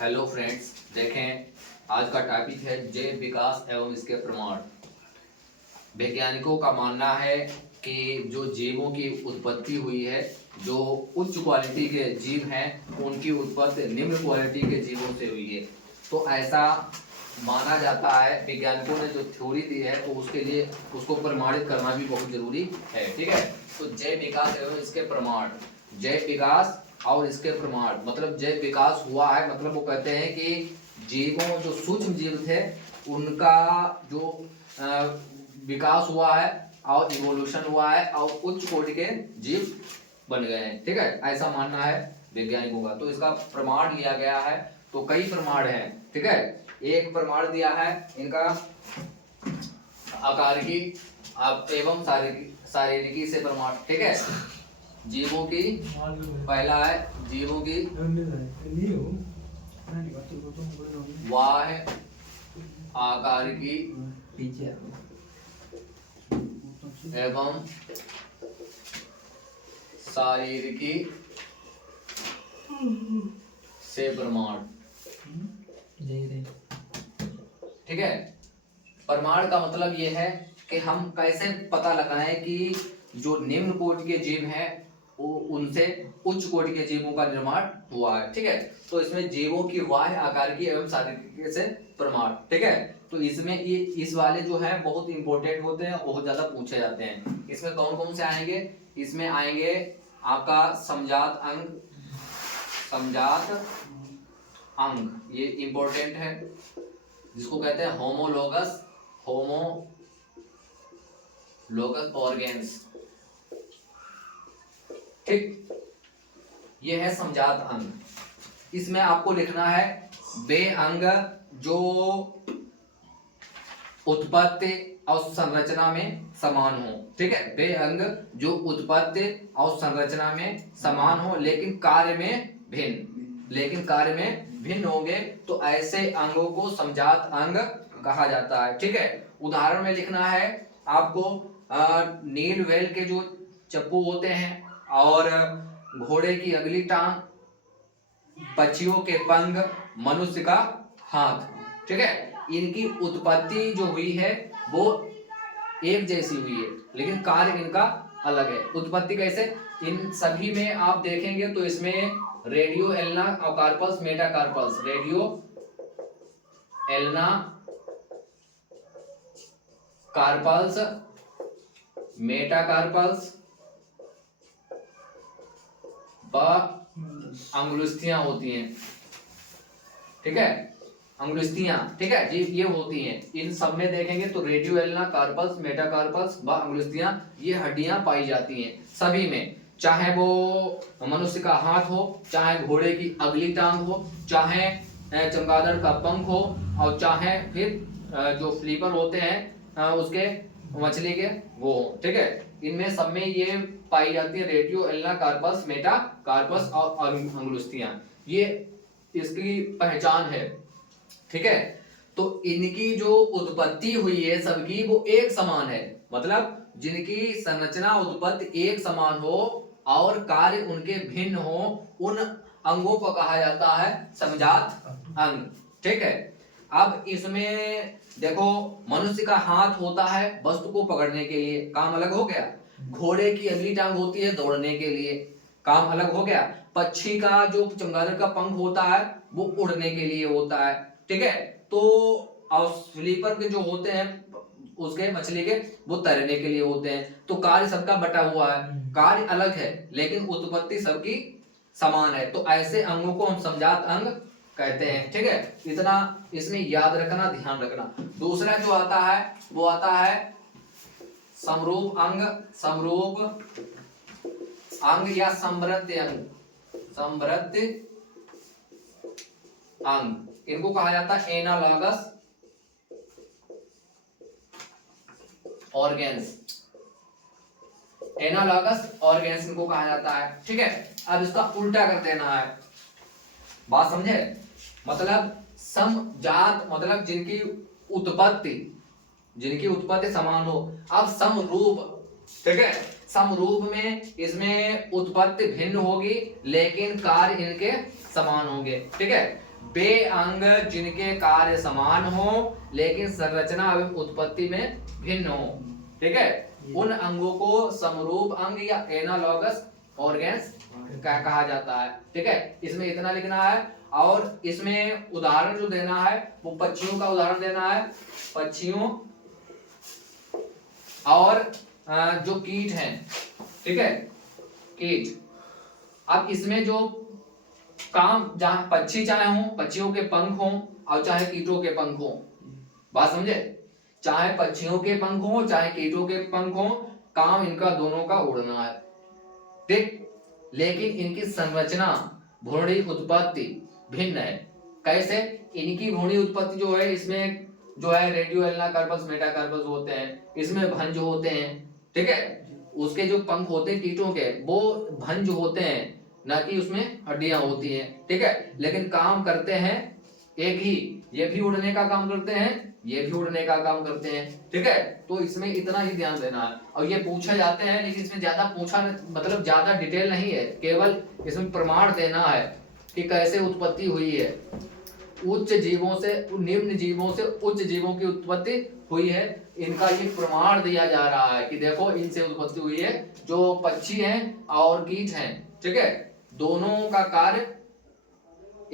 Hello friends, देखें आज का टॉपिक है जैव विकास एवं इसके प्रमाण। वैज्ञानिकों का मानना है कि जो जीवों की उत्पत्ति हुई है, जो उच्च क्वालिटी के जीव हैं उनकी उत्पत्ति निम्न क्वालिटी के जीवों से हुई है। तो ऐसा माना जाता है, वैज्ञानिकों ने जो थ्योरी दी है तो उसके लिए उसको प्रमाणित करना भी बहुत जरूरी है। ठीक है, तो जैव विकास एवं इसके प्रमाण, जैव विकास और इसके प्रमाण मतलब जैव विकास हुआ है मतलब वो कहते हैं कि जीवों जो सूक्ष्म जीव थे उनका जो विकास हुआ है और इवोल्यूशन हुआ है और उच्च कोटि के जीव बन गए हैं। ठीक है, ऐसा मानना है वैज्ञानिकों का। तो इसका प्रमाण लिया गया है, तो कई प्रमाण हैं। ठीक है, एक प्रमाण दिया है इनका आकारिकी एवं शारीरिकी से प्रमाण। ठीक है, जीवों की पहला है जीवों की वाह आकारिकी एवं शारीरिकी से प्रमाण। ठीक है, प्रमाण का मतलब यह है कि हम कैसे पता लगाएं कि जो निम्न कोटि के जीव हैं वो उनसे उच्च कोटि के जीवों का निर्माण हुआ है। ठीक है, तो इसमें जीवों की बाह्य आकारिकी एवं शारीरिकी से प्रमाण। ठीक है, तो इसमें ये इस वाले जो है बहुत इंपॉर्टेंट होते हैं, बहुत ज्यादा पूछे जाते हैं। इसमें कौन कौन से आएंगे? इसमें आएंगे आपका समजात अंग, समजात अंग ये इंपॉर्टेंट है, जिसको कहते हैं होमोलोगस, होमोलोगस ऑर्गेन्स। ठीक, ये है समजात अंग। इसमें आपको लिखना है वे अंग जो उत्पत्ति और संरचना में समान हो। ठीक है, वे अंग जो उत्पत्ति और संरचना में समान हो लेकिन कार्य में भिन्न होंगे, तो ऐसे अंगों को समजात अंग कहा जाता है। ठीक है, उदाहरण में लिखना है आपको नील व्हेल के जो चप्पू होते हैं और घोड़े की अगली टांग, पक्षियों के पंख, मनुष्य का हाथ। ठीक है, इनकी उत्पत्ति जो हुई है वो एक जैसी हुई है लेकिन कार्य इनका अलग है। उत्पत्ति कैसे? इन सभी में आप देखेंगे तो इसमें रेडियो एल्ना और carpals, metacarpals, radio ulna carpals, metacarpals व अंगुलिस्थियां होती हैं। ठीक है, अंगुलिस्थियां, ठीक है जी, ये होती हैं। इन सब में देखेंगे तो रेडियो एल्ना कार्पल्स, मेटाकार्पल्स व अंगुलिस्थियां ये हड्डियां पाई जाती हैं सभी में, चाहे वो मनुष्य का हाथ हो, चाहे घोड़े की अगली टांग हो, चाहे चमगादड़ का पंख हो और चाहे फिर जो फ्लीपर होते हैं उसके मछली के वो हो। ठीक है, इनमें सब में ये पाई जाती है रेडियो एल्ना कार्पस, मेटा कार्पस और अंगुलिस्थियां, ये इसकी पहचान है। ठीक है, तो इनकी जो उत्पत्ति हुई है सबकी वो एक समान है, मतलब जिनकी संरचना उत्पत्ति एक समान हो और कार्य उनके भिन्न हो, उन अंगों को कहा जाता है समजात अंग। ठीक है, अब इसमें देखो मनुष्य का हाथ होता है वस्तु को पकड़ने के लिए, काम अलग हो गया। घोड़े की अगली टांग होती है दौड़ने के लिए, काम अलग हो गया। पक्षी का जो चमगादड़ का पंख होता है वो उड़ने के लिए होता है। ठीक है, तो और स्लीपर के जो होते हैं उसके मछली के वो तैरने के लिए होते हैं। तो कार्य सबका बटा हुआ है, कार्य अलग है लेकिन उत्पत्ति सबकी समान है, तो ऐसे अंगों को हम समजात अंग कहते हैं। ठीक है, इतना इसमें याद रखना, ध्यान रखना। दूसरा जो आता है वो आता है समरूप अंग, समरूप अंग या समृद्ध अंग, समृद्ध अंग इनको कहा जाता है एनालॉगस ऑर्गेन्स, एनालॉगस ऑर्गेन्स इनको कहा जाता है। ठीक है, अब इसका उल्टा कर देना है, बात समझे? मतलब समजात मतलब जिनकी उत्पत्ति समान हो। अब समरूप, ठीक है, समरूप में इसमें उत्पत्ति भिन्न होगी लेकिन कार्य इनके समान होंगे। ठीक है, वे अंग जिनके कार्य समान हो लेकिन संरचना एवं उत्पत्ति में भिन्न हो। ठीक है, उन अंगों को समरूप अंग या एनालॉगस ऑर्गन्स कहा जाता है। ठीक है, इसमें इतना लिखना है। और इसमें उदाहरण जो देना है वो पक्षियों का उदाहरण देना है, पक्षियों और जो कीट हैं। ठीक है, कीट। अब इसमें जो काम, जहां पक्षी चाहे हो पक्षियों के पंख हो और चाहे कीटों के पंख हो, बात समझे, चाहे पक्षियों के पंख हो चाहे कीटों के पंख हो, काम इनका दोनों का उड़ना है। ठीक, लेकिन इनकी संरचना, भ्रूणी उत्पत्ति भिन्न है। कैसे? इनकी भ्रूणी उत्पत्ति जो है, इसमें जो है रेडियो एल्ना कार्पस मेटाकार्पस होते हैं, इसमें भंज होते हैं। ठीक है, उसके जो पंख होते हैं कीटों के वो भंज होते हैं, ना कि उसमें हड्डियां होती हैं। ठीक है, लेकिन काम करते हैं एक ही, ये भी उड़ने का काम करते हैं, ये भी उड़ने का काम करते हैं। ठीक है, तो इसमें इतना ही ध्यान देना है। और ये पूछे जाते हैं, लेकिन इसमें ज्यादा पूछा मतलब ज्यादा डिटेल नहीं है, केवल इसमें प्रमाण देना है कि कैसे उत्पत्ति हुई है। उच्च जीवों से निम्न जीवों से उच्च जीवों की उत्पत्ति हुई है, इनका ये प्रमाण दिया जा रहा है कि देखो इनसे उत्पत्ति हुई है। जो पक्षी हैं और कीट हैं, ठीक है, दोनों का कार्य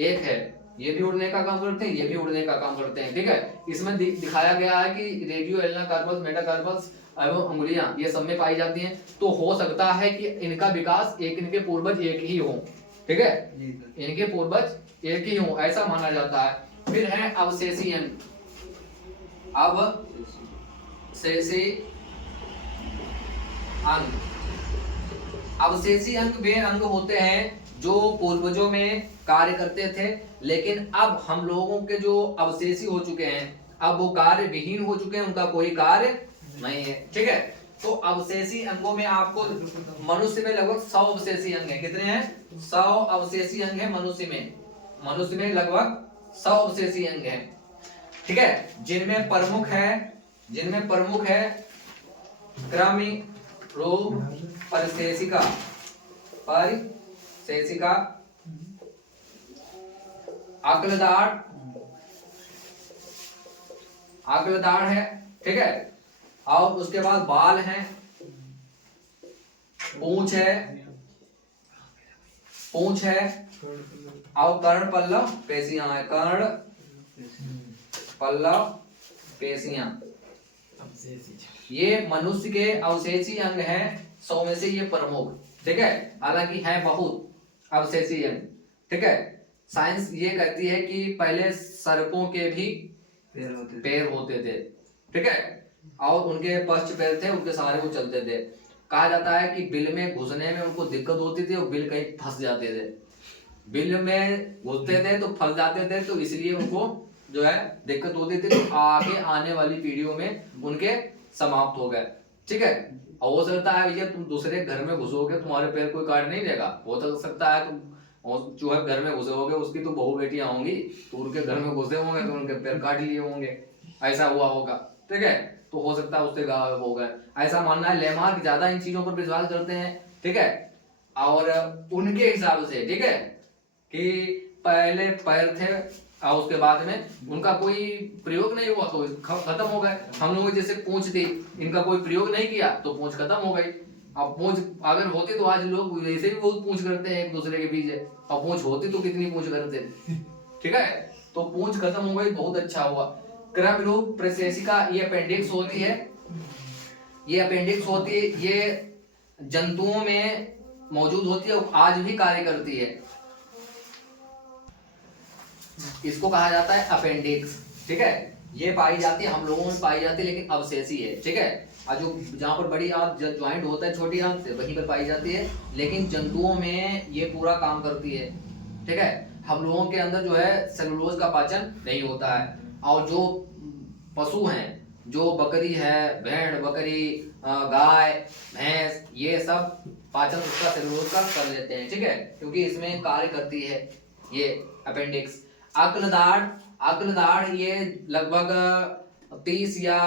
एक है, ये भी उड़ने का काम करते हैं, ये भी उड़ने का काम करते हैं। ठीक है, इसमें दिखाया गया है कि रेडियो एल्ना कार्पस मेटाकार्पस एवं अंगुलियां ये सब में पाई जाती हैं। तो हो सकता है कि इनका विकास एक, इनके पूर्वज एक ही हो। ठीक है, इनके पूर्वज एक ही हो, ऐसा माना जाता है। फिर है अवशेषी अंग। अवशेषी अंग, अवशेषी अंग वे अंग होते हैं जो पूर्वजों में कार्य करते थे, लेकिन अब हम लोगों के जो अवशेषी हो चुके हैं, अब वो कार्य विहीन हो चुके हैं, उनका कोई कार्य नहीं है। ठीक है, तो अवशेषी अंगों में आपको मनुष्य में लगभग 100 अवशेषी अंग हैं। कितने हैं? 100 अवशेषी अंग हैं मनुष्य में। मनुष्य में लगभग 100 अवशेषी अंग हैं। ठीक है, जिनमें प्रमुख है क्रमि रूप परिशेषिका आकलदाढ़ है। ठीक है, और उसके बाद बाल हैं, पूंछ है और कर्ण पल्लव पेशियां है, कर्ण पल्लव पेशियां। ये मनुष्य के अवशेषी अंग हैं, 100 में से ये प्रमुख। ठीक है, हालांकि है बहुत अवशेषी अंग। ठीक है, साइंस ये कहती है कि पहले सर्पों के भी पैर होते थे। ठीक है, और उनके पश्च पैर थे, उनके सहारे वो चलते थे। कहा जाता है कि बिल में घुसने में उनको दिक्कत होती थी और बिल कहीं फंस जाते थे। बिल में घुसते थे तो फंस जाते थे, तो इसलिए उनको जो है दिक्कत होती थी। तो आगे आने वाली पीढ़ियों में उनके समाप्त हो गए। ठीक है, और हो सकता है भैया तुम दूसरे घर में घुसोगे, तुम्हारे पैर कोई काट नहीं देगा। हो सकता है तुम जो है घर में घुसे होगे, उसकी तो बहू बेटियां होंगी, तो उनके घर में घुसे होंगे तो उनके पैर काट लिए होंगे, ऐसा हुआ होगा। ठीक है, तो हो सकता है उससे गायब हो गए, ऐसा मानना है। लेमार्क ज्यादा इन चीजों पर विश्वास करते हैं। ठीक है, और उनके हिसाब से, ठीक है, कि पहले पैर थे और उसके बाद में उनका कोई प्रयोग नहीं हुआ तो खत्म हो गए। हम लोगों जैसे पूंछ थी, इनका कोई प्रयोग नहीं किया तो पूंछ खत्म हो गई। अब पूंछ अगर होती तो आज लोग वैसे भी बहुत पूंछ करते हैं एक दूसरे के बीच, और पूंछ होती तो कितनी पूंछ करते। ठीक है, तो पूंछ खत्म हो गई, बहुत अच्छा हुआ। क्रम रूप प्रशेषिका, ये अपेंडिक्स होती है, ये जंतुओं में मौजूद होती है और आज भी कार्य करती है। इसको कहा जाता है अपेंडिक्स। ठीक है, ये पाई जाती है, हम लोगों में पाई जाती है, लेकिन अवशेषी है। ठीक है, और जो जहाँ पर बड़ी आंत ज्वाइंट होता है छोटी आंत से, वहीं पर पाई जाती है, लेकिन जंतुओं में ये पूरा काम करती है। ठीक है, हम लोगों के अंदर जो है सेलुलोज का पाचन नहीं होता है, और जो पशु हैं, जो बकरी है, भेड़ बकरी, गाय भैंस, ये सब पाचन उसका सेलुलोज का कर लेते हैं। ठीक है, क्योंकि इसमें कार्य करती है ये अपेंडिक्स। आकलदाढ़ ये लगभग 30 या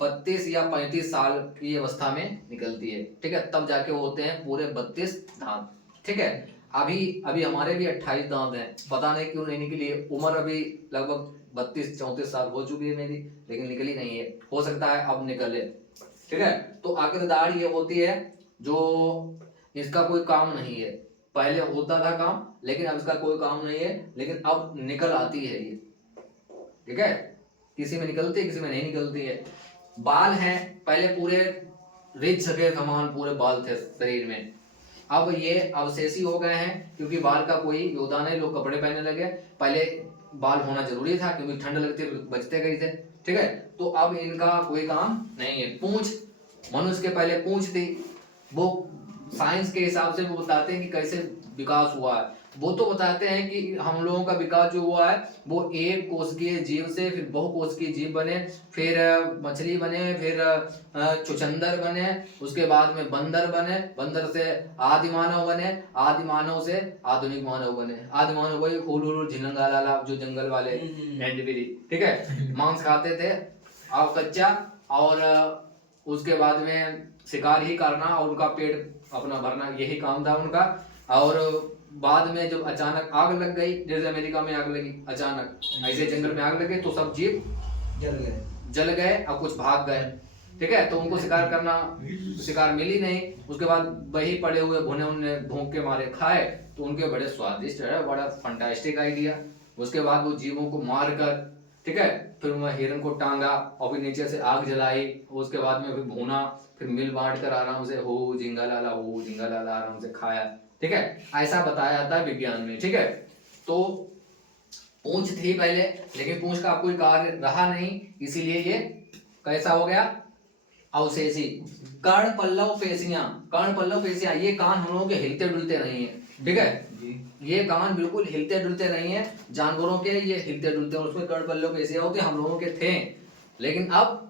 32 या 35 साल की अवस्था में निकलती है। ठीक है, तब जाके वो होते हैं पूरे 32 दांत। ठीक है, अभी हमारे भी 28 दांत हैं, पता नहीं क्यों नहीं निकली है। उम्र अभी लगभग 32-34 साल हो चुकी है मेरी, लेकिन निकली नहीं है। हो सकता है अब निकले। ठीक है, तो आखिर दाढ़ ये होती है जो इसका कोई काम नहीं है। पहले होता था काम, लेकिन अब इसका कोई काम नहीं है, लेकिन अब निकल आती है ये। ठीक है, किसी में निकलती है, किसी में नहीं निकलती है। बाल हैं, पहले पूरे रिच के समान पूरे बाल थे शरीर में, अब ये अवशेषी हो गए हैं, क्योंकि बाल का कोई योगदान है, लोग कपड़े पहनने लगे। पहले बाल होना जरूरी था, क्योंकि ठंड लगती है, बचते गए थे। ठीक है, तो अब इनका कोई काम नहीं है। पूंछ, मनुष्य के पहले पूंछ थी, वो साइंस के हिसाब से वो बताते हैं कि कैसे विकास हुआ है। वो तो बताते हैं कि हम लोगों का विकास जो हुआ है वो एक कोशिकीय जीव से फिर बहुकोशिकीय जीव बने, फिर मछली बने, फिर चुचंदर बने, उसके बाद में बंदर बने, बंदर से आदि मानव बने, आदि मानव से आधुनिक मानव बने। आदि मानव वही हुल झिलंगाला जो जंगल वाले एंडविरी, ठीक है, मांस खाते थे और कच्चा, और उसके बाद में शिकार ही करना और उनका पेट अपना भरना, यही काम था उनका। और बाद में जब अचानक आग लग गई, जैसे अमेरिका में आग लगी अचानक, ऐसे जंगल में आग लगे तो सब जीव जल गए और कुछ भाग गए। ठीक है, तो उनको शिकार मिली नहीं। उसके बाद वही पड़े हुए भुने उन्हें भूख के मारे खाए, तो उनके बड़े स्वादिष्ट है, बड़ा फंटास्टिक आइडिया। उसके बाद वो जीवों को मार कर, ठीक है, फिर वह हिरन को टांगा और फिर नीचे से आग जलाई, उसके बाद में फिर भूना, फिर मिल बांट कर आराम से हो झिंगा लाला आराम से खाया। ठीक है, ऐसा बताया जाता है विज्ञान में। ठीक है, तो पूंछ थी पहले, लेकिन पूंछ का कोई कार्य रहा नहीं, इसीलिए ये कैसा हो गया, अवशेषी। कर्ण पल्लव पेशियां, ये कान हम लोगों के हिलते डुलते नहीं है। ठीक है, ये कान बिल्कुल हिलते डुलते नहीं है, जानवरों के ये हिलते डुलते हैं, उसमें कर्ण पल्लव पेशियां होते, हम लोगों के थे, लेकिन अब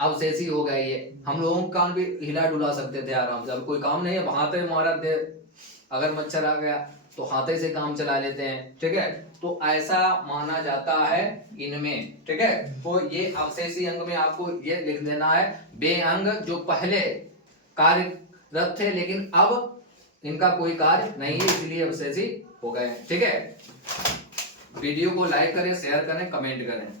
अवशेषी हो गए ये। हम लोगों का कान भी हिला डुला सकते थे आराम से, अब कोई काम नहीं है, हाथे मारा दे, अगर मच्छर आ गया तो हाथे से काम चला लेते हैं। ठीक है, तो ऐसा माना जाता है इनमें। ठीक है, तो ये अवशेषी अंग में आपको ये लिख देना है, वे अंग जो पहले कार्यरत थे लेकिन अब इनका कोई कार्य नहीं है, इसलिए अवशेषी हो गए। ठीक है, वीडियो को लाइक करें, शेयर करें, कमेंट करें।